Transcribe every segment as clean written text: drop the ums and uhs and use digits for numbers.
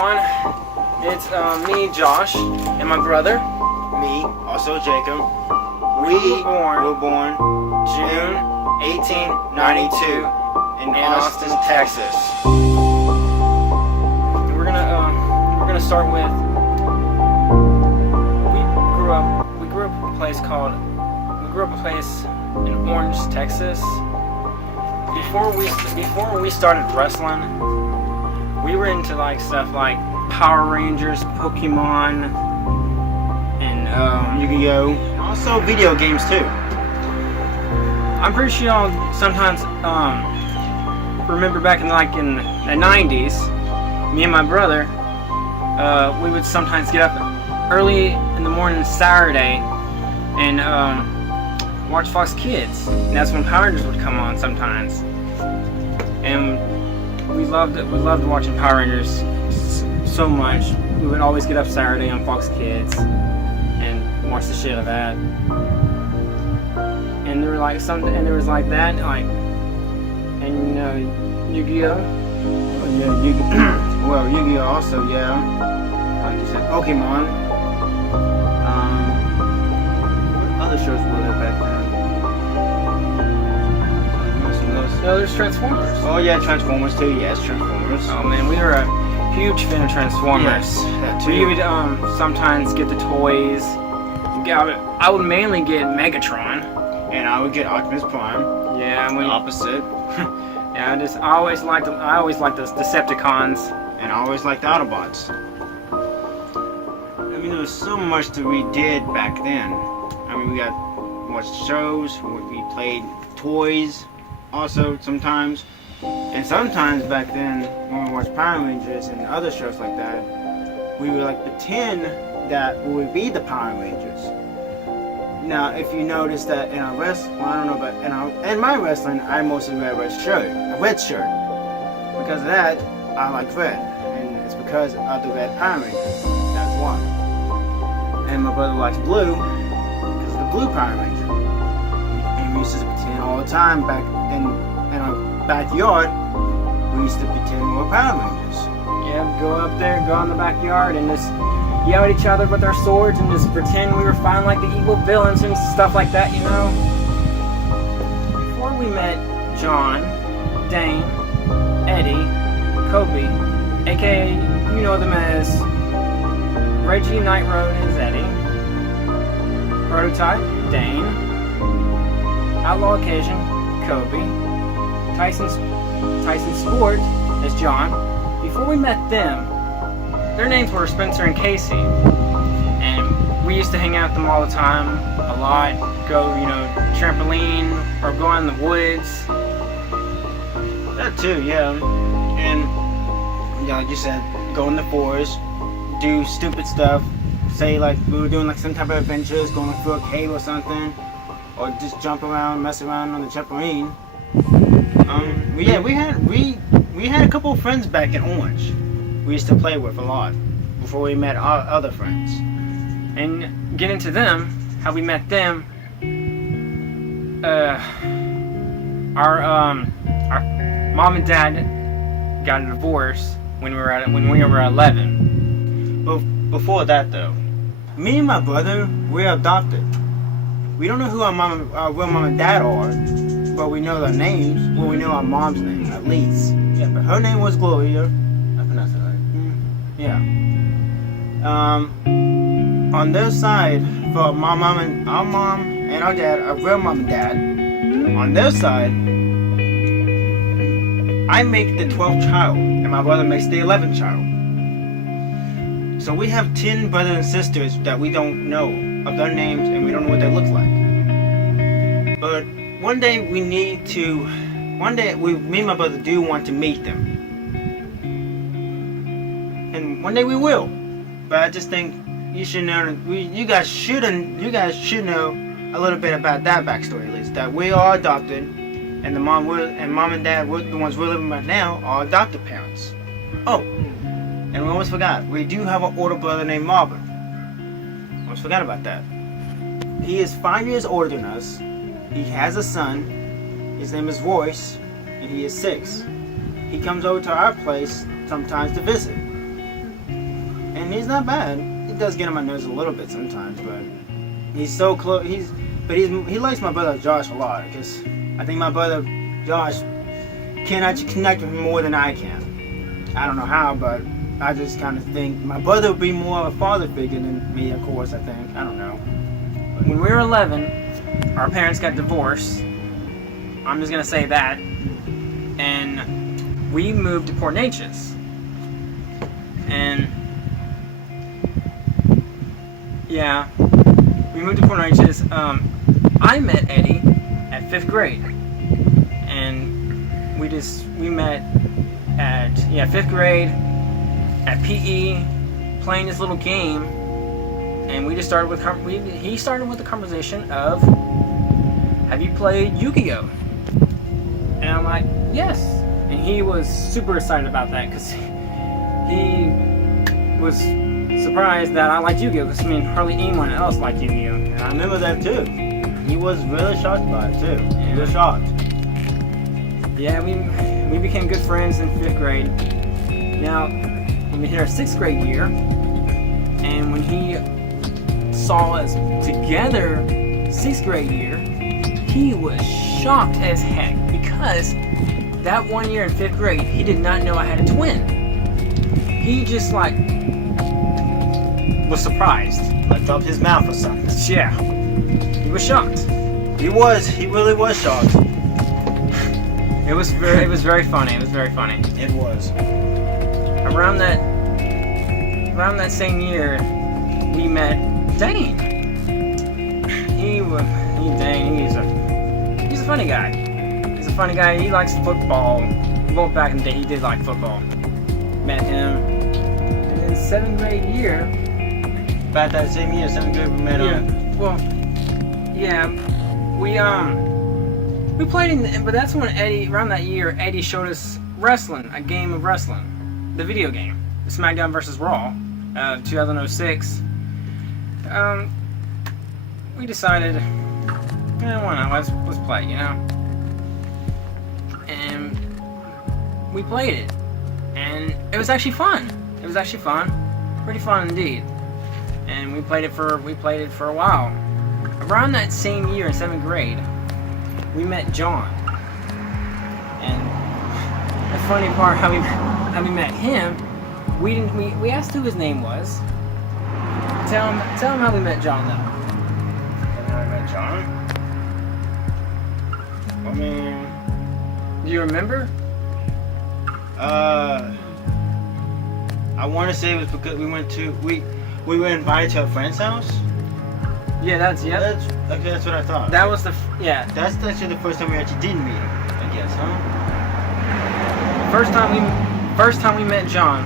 everyone. It's me, Josh, and my brother. Me, also Jacob. We were born June 1892 in in Austin, Texas. We're gonna start with. We grew up in a place called. We grew up in a place in Orange, Texas. Before we started wrestling, we were into like stuff like Power Rangers, Pokemon, and Yu-Gi-Oh! And also video games too. I'm pretty sure y'all sometimes remember back in the 90s, me and my brother, we would sometimes get up early in the morning Saturday and watch Fox Kids, and that's when Power Rangers would come on sometimes. And we loved watching Power Rangers so much. We would always get up Saturday on Fox Kids and watch the shit of that. And there was like that, and Yu-Gi-Oh. Oh, yeah, Yu-Gi-Oh! Well, Yu-Gi-Oh! Also, yeah. Like you said, Pokemon. What other shows were there back then? No, there's Transformers. Oh yeah, Transformers too. Yes, Transformers. Oh man, we were a huge fan of Transformers. Yes, that too. We would sometimes get the toys. I would mainly get Megatron. And I would get Optimus Prime. Yeah, The opposite. Yeah, I always liked the Decepticons. And I always liked Autobots. I mean, there was so much that we did back then. I mean, we watched shows, we played toys, also sometimes. And sometimes back then, when we watched Power Rangers and other shows like that, we would like pretend that we would be the Power Rangers. Now, if you notice that in our wrestling, I don't know, but in my wrestling, I mostly wear a red shirt. Because of that, I like red, and it's because of the red Power Rangers. That's why. And my brother likes blue because of the blue Power Ranger. And we used to pretend all the time back in our backyard. We used to pretend we were Power Rangers. Yeah, go up there, go in the backyard, and just yell at each other with our swords and just pretend we were fighting like the evil villains and stuff like that, you know? Before we met John, Dane, Eddie, Kobe, aka you know them as Reggie Night Road is Eddie, Prototype, Dane, Outlaw Occasion, Kobe, Tyson Sport is John. Before we met them, their names were Spencer and Casey, and we used to hang out with them all the time, a lot, go, trampoline, or go out in the woods. That too, yeah. And, like you said, go in the forest, do stupid stuff, say like we were doing like some type of adventures, going through a cave or something, or just jump around, mess around on the trampoline. We had a couple of friends back in Orange. We used to play with a lot before we met our other friends. And get into them, how we met them. Our mom and dad got a divorce when we were 11. But before that though, me and my brother, we're adopted. We don't know who our real mom and dad are, but we know their names. Well, we know our mom's name at least. Yeah, but her name was Gloria. I pronounced it right. Yeah. On their side, for our mom and our dad, our real mom and dad, on their side, I make the 12th child, and my brother makes the 11th child. So we have 10 brothers and sisters that we don't know of their names, and we don't know what they look like. But one day me and my brother do want to meet them. And one day we will. But I just think you should know, you guys should know a little bit about that backstory at least. That we are adopted, and mom and dad, the ones we're living right now, are adopted parents. Oh, and we almost forgot, we do have an older brother named Marvin. Almost forgot about that. He is 5 years older than us. He has a son. His name is Royce, and he is 6. He comes over to our place sometimes to visit. mean, he's not bad. He does get on my nerves a little bit sometimes, but he's so close. He likes my brother Josh a lot, because I think my brother Josh can actually connect with him more than I can. I don't know how, but I just kind of think my brother would be more of a father figure than me, of course, I think. I don't know. When we were 11, our parents got divorced. I'm just going to say that. And we moved to Port Neches. And yeah, we moved to Port Neches. I met Eddie at 5th grade. And we met at 5th grade at PE, playing this little game, and we just started with he started with the conversation of, have you played Yu-Gi-Oh? And I'm like, yes. And he was super excited about that, because he was surprised that I liked Yu-Gi-Oh, because I mean hardly anyone else liked Yu-Gi-Oh. And I remember that too. He was really shocked by it too. He was shocked. Yeah, we became good friends in 5th grade. Now, we hit our 6th grade year, and when he saw us together 6th grade year, he was shocked as heck, because that one year in 5th grade, he did not know I had a twin. He just like was surprised. Like dropped his mouth or something. Yeah, he was shocked. He really was shocked. It was very funny. It was very funny. It was. Around that same year, we met Dane. He's a funny guy. He's a funny guy. He likes football. Well, back in the day, he did like football. Met him. And then 7th grade year. About that same year, 7th grade, we met him. Well, yeah, we played in, but that's when around that year, Eddie showed us wrestling, a game of wrestling, the video game, SmackDown vs. Raw, 2006. We decided, why not? Let's play, you know. And we played it, and it was actually fun. It was actually fun, pretty fun indeed. And we played it for a while. Around that same year in 7th grade, we met John. And the funny part, how we met him, we asked who his name was. Tell him how we met John, though. How we met John? I mean, do you remember? I want to say it was because we were invited to a friend's house. Yeah, that's what I thought. That was That's actually the first time we actually did meet him, I guess, huh? First time we met John,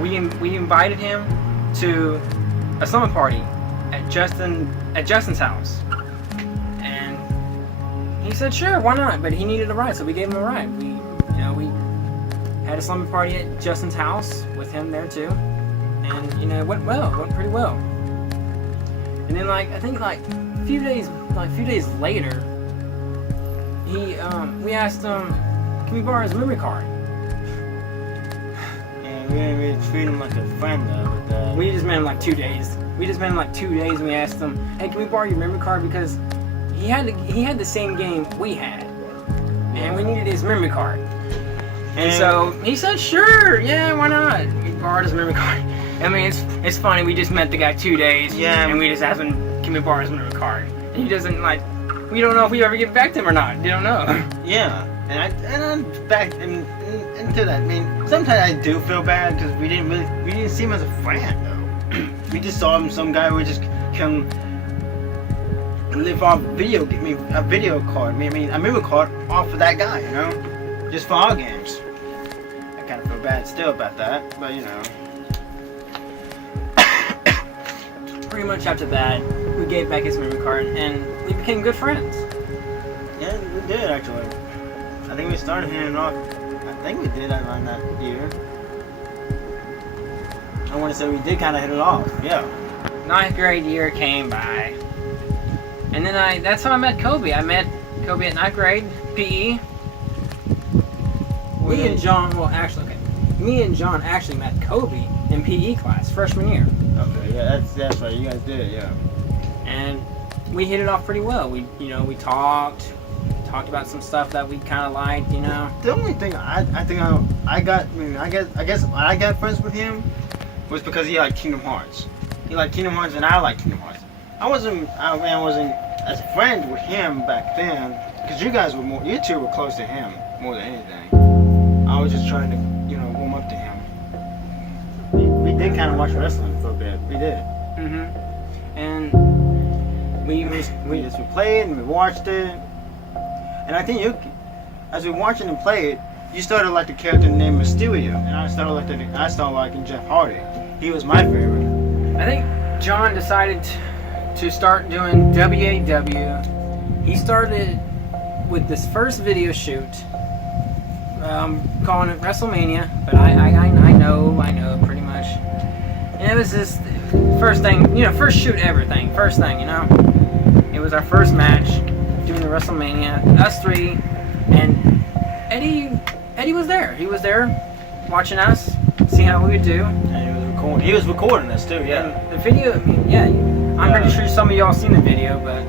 we invited him to a summer party at Justin's house, and he said sure, why not? But he needed a ride, so we gave him a ride. We had a slumber party at Justin's house with him there too, and it went pretty well. And then I think a few days later, we asked him, can we borrow his memory card? And we didn't really treat him like a friend though. But we just met him 2 days. And we asked him, hey, can we borrow your memory card, because he had the same game we had, and we needed his memory card. And so he said, sure, yeah, why not? We borrowed his memory card. I mean, it's funny, we just met the guy 2 days, and we just asked him, can we borrow his memory card? And he doesn't, we don't know if we ever give it back to him or not. We don't know. Yeah, and I'm back into that. I mean, sometimes I do feel bad, because we didn't see him as a friend, though. We just saw him, some guy who just come live off a video card. I mean, a memory card off of that guy, just for our games. I kind of feel bad still about that, but Pretty much after that, we gave back his memory card, and we became good friends. Yeah, we did actually. I think we started hitting it off. I think we did around that year. I want to say we did kind of hit it off. Yeah. 9th grade year came by, and then that's how I met Kobe. I met Kobe at 9th grade PE. Me and John actually met Kobe in PE class, freshman year. Okay, yeah, that's right. You guys did, yeah. And we hit it off pretty well. We talked about some stuff that we kind of liked, The only thing I guess I got friends with him was because he liked Kingdom Hearts. He liked Kingdom Hearts, and I liked Kingdom Hearts. I wasn't as a friend with him back then, because you two were close to him more than anything. I was just trying to, warm up to him. We did kind of watch wrestling for a bit. We did. And we played and we watched it. And I think as we watched it and played, you started like the character named Mysterio, and I started liking Jeff Hardy. He was my favorite. I think John decided to start doing W.A.W. He started with this first video shoot, calling it WrestleMania, but I know pretty much. And it was this first thing, first shoot everything, first thing, It was our first match doing the WrestleMania, us three, and Eddie was there. He was there watching us, seeing how we would do. And he was recording us too, yeah. And the video, I'm pretty sure some of y'all seen the video, but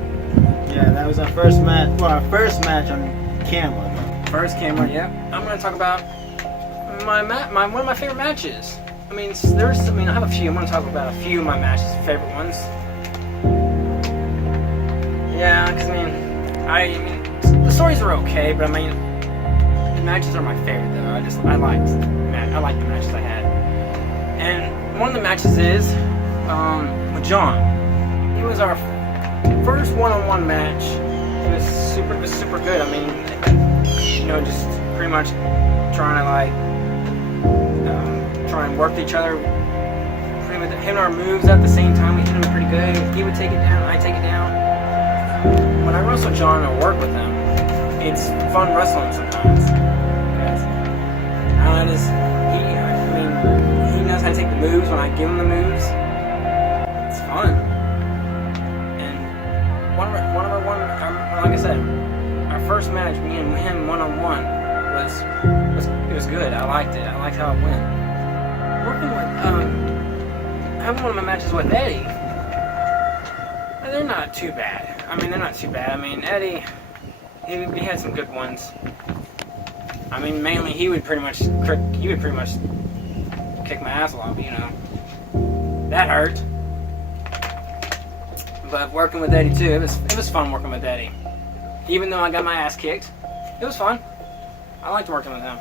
yeah, that was our first match. Well, our first match on camera. First camera, yeah. I'm gonna talk about one of my favorite matches. I have a few. I'm gonna talk about a few of my matches, favorite ones. Yeah, because the stories were okay, but the matches are my favorite though. I liked the matches I had. And one of the matches is with John. It was our first one-on-one match. It was super good. Just pretty much trying to try and work each other. Pretty much hitting our moves at the same time. We hit him pretty good. He would take it down. I take it down. When I wrestle John or work with him, it's fun wrestling sometimes. He knows how to take the moves when I give him the moves. It's fun. And like I said, our first match, me and him one-on-one, it was good. I liked it. I liked how it went. Having one of my matches with Eddie, they're not too bad. Eddie, he had some good ones. Mainly he would pretty much kick my ass a lot, but that hurt. But working with Eddie too, it was fun working with Eddie. Even though I got my ass kicked, it was fun. I liked working with him.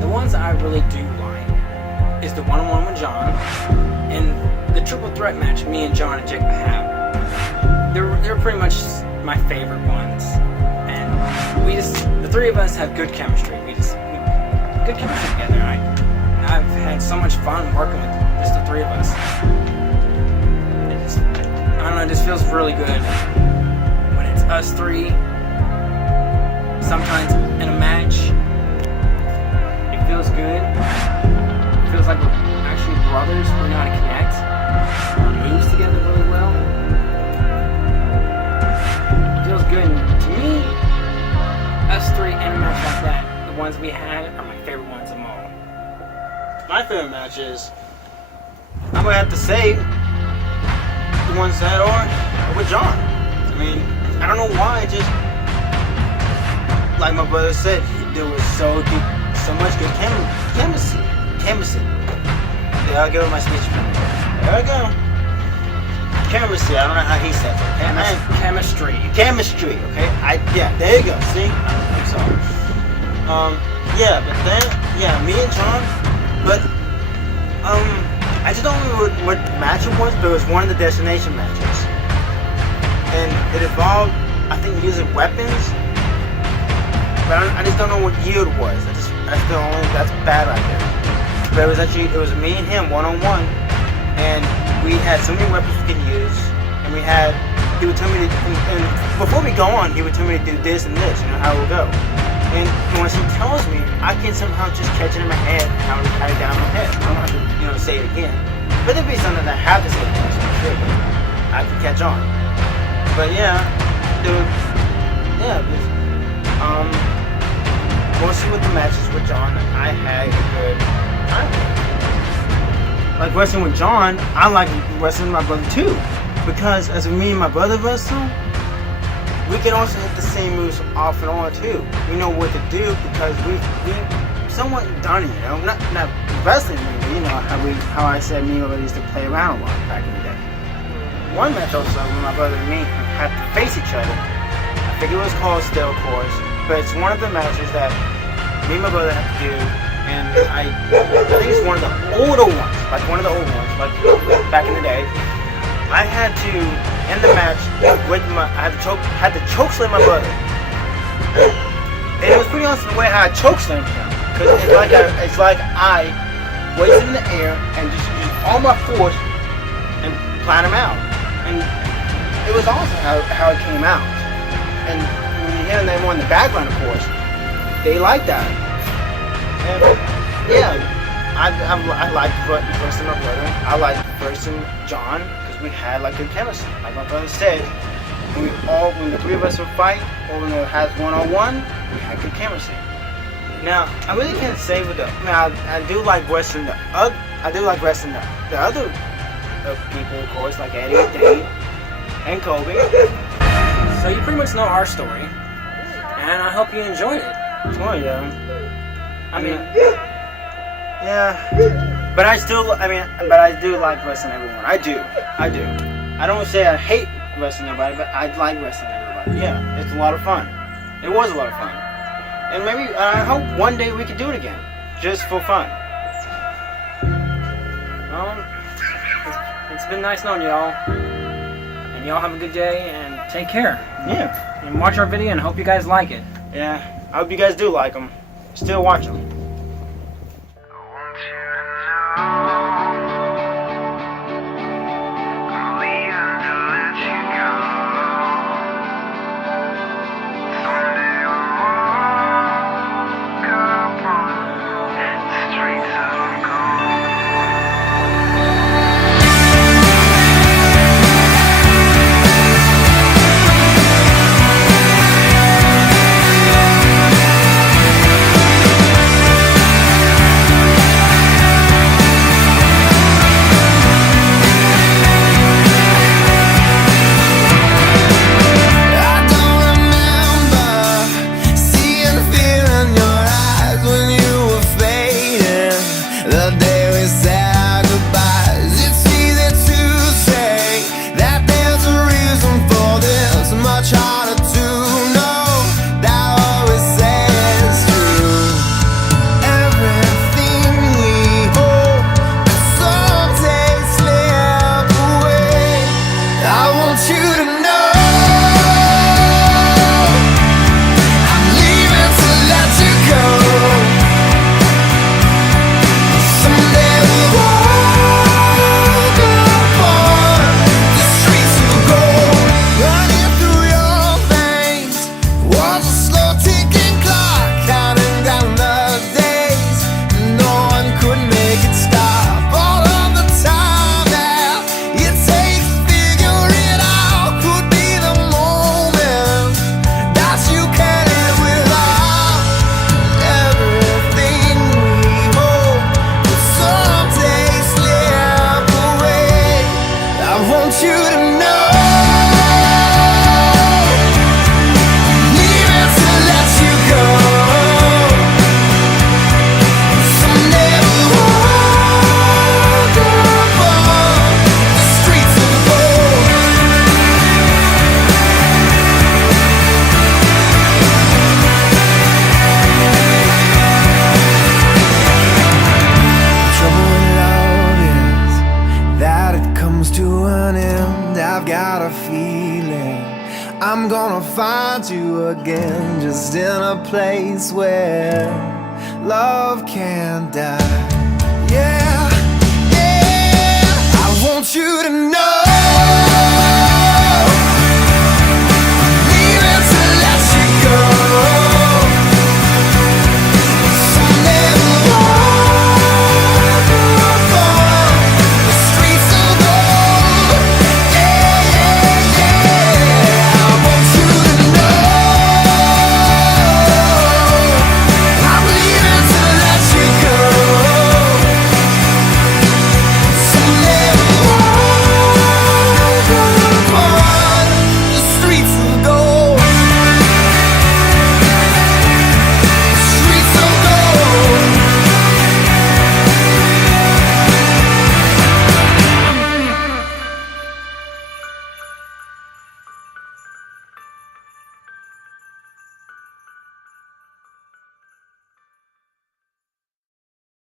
The ones that I really do like is the one-on-one with John and the triple threat match me and John and W.A.W. They're pretty much my favorite ones, and the three of us have good chemistry. Good chemistry together. I've had so much fun working with just the three of us. It just feels really good when it's us three. Sometimes in a match, it feels good. It feels like we're actually brothers. We know how to connect. Our moves together really well. It feels good. And to me, us three in a match like that, the ones we had are my favorite ones of them all. My favorite matches, I'm gonna have to say the ones that are with John. I don't know why, just like my brother said, there was so much good chemistry. There I go with my speech. There I go. Chemistry. I don't know how he said it. Chemistry. Okay. There you go. See, I'm sorry. Me and John. But I just don't remember what match it was, but it was one of the destination matches, and it involved, I think, using weapons. But I just don't know what year it was. That's bad right there. But it was me and him one-on-one, and we had so many weapons we could use, and he would tell me and before we go on, he would tell me to do this and this, how it will go. And once he tells me, I can somehow just catch it in my head how to tie it down in my head. I don't have to, say it again. But it'd be something that I have to say it again, so sure, but I can catch on. But mostly with the matches with John, I had a good time. like wrestling with John, I like wrestling with my brother too. Because as me and my brother wrestle, we can also hit the same moves off and on too. We know what to do because we somewhat done it, you know. Not wrestling, maybe, you know, how I said me and my brother used to play around a lot back in the day. One match also when my brother and me had to face each other. I think it was called Still Course, but it's one of the matches that me and my brother had to do, and I think it's one of the older ones, like back in the day. I had to end the match with I had to choke slam my brother, and it was pretty honest the way how I choke slammed him, because it's like I was in the air and just used all my force and plan him out, and it was awesome how it came out. And when you hear them on the background, of course, they like that. And yeah, I like versing my brother. I like versing John because we had like good chemistry. Like my brother said, when the three of us would fight, or when it has one-on-one, we had good chemistry. Now I really can't say with I do like wrestling the other people, of course, like Eddie, Dave, and Kobe. So you pretty much know our story, and I hope you enjoyed it. Oh yeah. I mean, yeah. But I do like wrestling everyone. I do. I don't say I hate wrestling everybody, but I like wrestling everybody. Yeah, it's a lot of fun. It was a lot of fun. And maybe, I hope one day we could do it again. Just for fun. It's been nice knowing y'all. And y'all have a good day, and take care. Yeah. And watch our video, and hope you guys like it. Yeah. I hope you guys do like them. Still watch them. I'm gonna find you again, just in a place where love can't die. Yeah, yeah, I want you to know